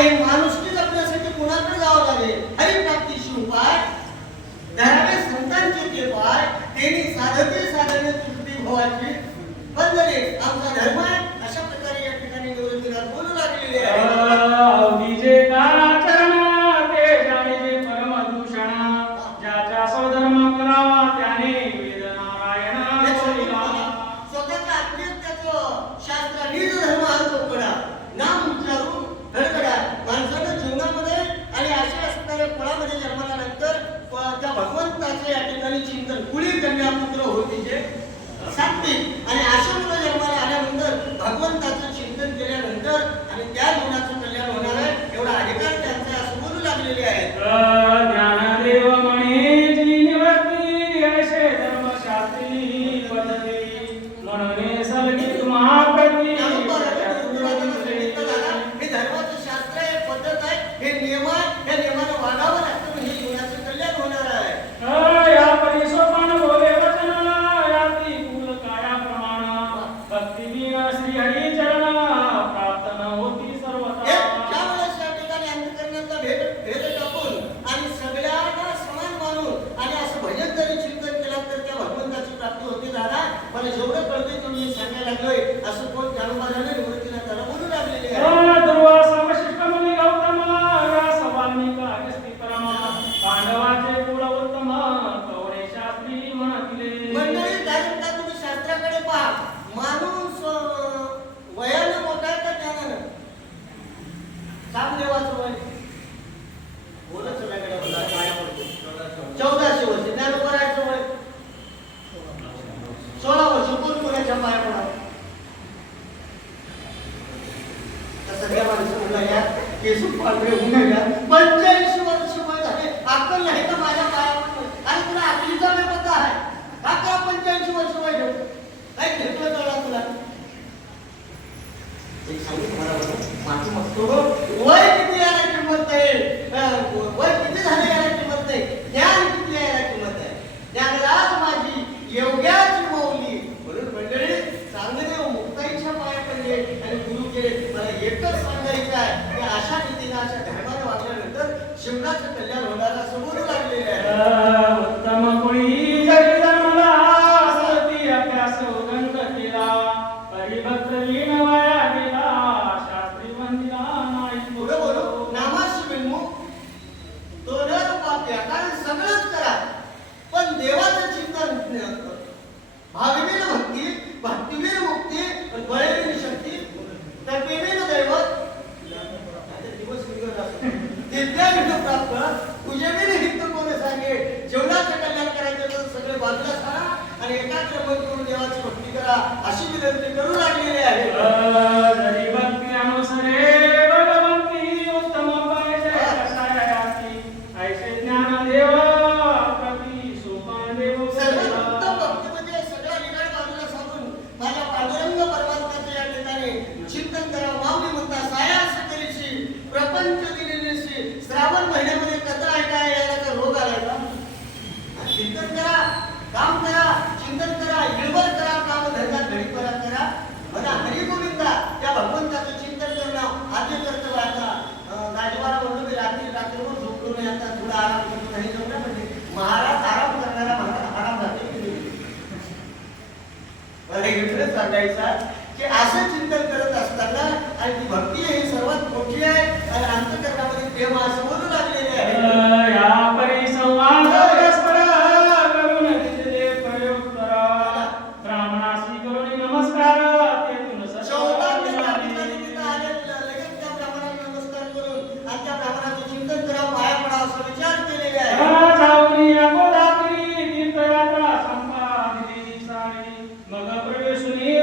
आता हे माणुसकी जपण्यासाठी कोणाकडे जावं लागेल? हरिप्राप्तीशी उपाय धरावे संतांचे ते पाय, त्यांनी साधते साधने तुटती भवाची बंधने. आमचा धर्म आहे अशा प्रकारे या ठिकाणी निवृत्तीनाथ बोलू लागलेले आहे. जे काचरण ते जाणे परमदूषण, ज्याच्या स्वधर्म करावा त्याने वेद नारायण बोलिला. स्वतःच्या आत्मीयतेचं शास्त्र निज धर्म अंतोपडा नाम उच्चारून धडधडा. माणसानं जीवनामध्ये आणि अशा असणाऱ्या कुळामध्ये जन्माल्यानंतर त्या भगवंताचे या ठिकाणी चिंतन, कुळी कन्यापुत्र होती जे सात्विक, आणि अशा मुलं जन्माला आल्यानंतर भगवंताचं चिंतन केल्यानंतर आणि त्या जीवनाचं कल्याण होणार आहे एवढा अधिकार त्यांचा असं बोलू लागलेले आहेत. ज्ञानदेव म्हणे जी निवर्ती ऐसे धर्मशास्त्री पद्धती, म्हणून सलगी तुम्हा प्रती. हे धर्माचं शास्त्र आहे, पद्धत आहे, हे नियम आहे, या नियमानं वागावं लागतं म्हणजे जीवनाचं कल्याण होणार आहे. या परिसोपान बोले वचन, याती कुल काया प्रमाण, भक्ती बिन श्री हरी चरण, प्राप्त न होती सर्वथा. त्यावेळेस या ठिकाणी अंतःकरणाचा भेद टाकून आणि सगळ्यांना समान मानून आणि असं भजन जरी चिंतन केलं तर त्या भगवंताची प्राप्ती होती. दादा मला जेवढं कळते तेवढं मी सांगायला लागलोय असं कोण ज्ञानोबाने निवृत्तीनाथाला बोलू लागलेले आहे. दुर्वासा वशिष्ठ मुनी गौतम, व्यास वाल्मिक अगस्ती परम, पांडवाचे कुळ उत्तम, कवडे शास्त्री म्हणतिले. मंडळी काय तुम्ही शास्त्राकडे पहा. माणूस वयानं मोठा आहे का ज्ञानानं? सामदेवाचं वय बोलच लागेल मला काय पडतो 1400 वर्ष. ज्ञानोबरायचं वय 16 वर्ष. कोण कोणाच्या पाया पडावं? सगळ्या माणसाला या केस पांढरे होऊन गेल्या 85 वर्ष वय झाले. अक्कल नाही का माझ्या पाया पडतो? आणि तुला अकलीचा मी पत्ता आहे का? 85 वर्ष वय ठेवतो काय घेतलं कळा तुला? एक सांगू तुम्हाला माझं मगतो वय किती याला किंमत आहे, वय किती झाले याला किंमत नाही, ज्ञान किती याला किंमत आहे. ज्ञानराज माझी योग्याची मौली. म्हणून मंडळी चांगले मुक्ताईच्या पाया पडले आणि गुरु केले. मला एकच सांगायचं आहे की अशा रीतीने अशा धर्माने वागल्यानंतर शिवनाचं कल्याण होणार असं बोलू लागलेले आहे. उत्तम कुळी जरी जन्मला, सती अभ्यास उदंड केला, हरिभक्त लीन वया गेला, शास्त्री मंदिरा नाही. पुढे बोलू नामाशी विन्मुख तो नर पाप्या. कारण सगळंच करा पण देवाचं चिंतन भाविवीर भक्ती, भक्तिवीर मुक्ती, बळवीर शक्ती, तत्वीर दैवत दिव्याविध प्राप्त, पूजेवीर हित कोण सांगे. जेवणाचं कल्याण करायचं तर सगळे बाजूला करा आणि एकाग्र मन करून देवाची भक्ती करा अशी विनंती करू लागलेली आहे. जरी भक्ती अनुसरे भगवंती, उत्तम पायसे कसायाची, ऐसे ज्ञान देव प्रति सोपान देव. सर्वोत्तम भक्ती म्हणजे सगळा विघाड बाजूला सांगून माझ्या पांडुरंग परमात्म्याचे या ठिकाणी चिंतन करा. माऊली म्हणता सायास करीशी प्रपंच दिलेलीशी. श्रावण महिन्यामध्ये कथा ऐकाय यायला का रोग आलाय का? चिंतन करा, काम करा, चिंतन करा, इळवर करा, काम धंदा घडीपरा करा. मला हरिगोविंदा त्या भगवंताचं चिंतन करणं आद्य कर्तव्य. आता गाजवाला म्हणून मी रात्रीवर झोपलो नाही, आता थोडा आराम करतो नाही जमलं म्हणजे महाराज आराम करणारा महाराज आराम राहते. मला इकडे सांगायचं की असं चिंतन करत असताना आणि ती भक्ती ही सर्वात मोठी आहे आणि अंतःकरणामध्ये प्रेम असं बोलू लागलेले आहे. या परिसंवाद परस्पर करून तिथे प्रयोग करा, ब्राह्मणासी करून नमस्कार, तेथून लगेच त्या ब्राह्मणाला नमस्कार करून आणि त्या ब्राह्मणाचं चिंतन करा, पाया पडा असं विचार केलेले आहे. जाऊनी अगोदात्री तीर्थयात्रा संपादिली सारी, मग प्रवेशुनी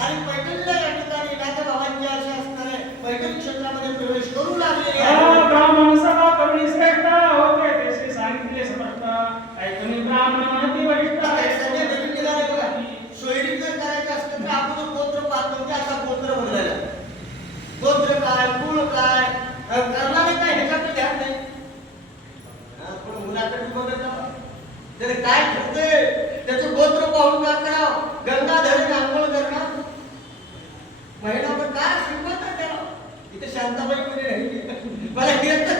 आणि पैठणला या ठिकाणी नाथभावांची अशा असणारे पैठण शांताबाई कोणी राहिली मला येतच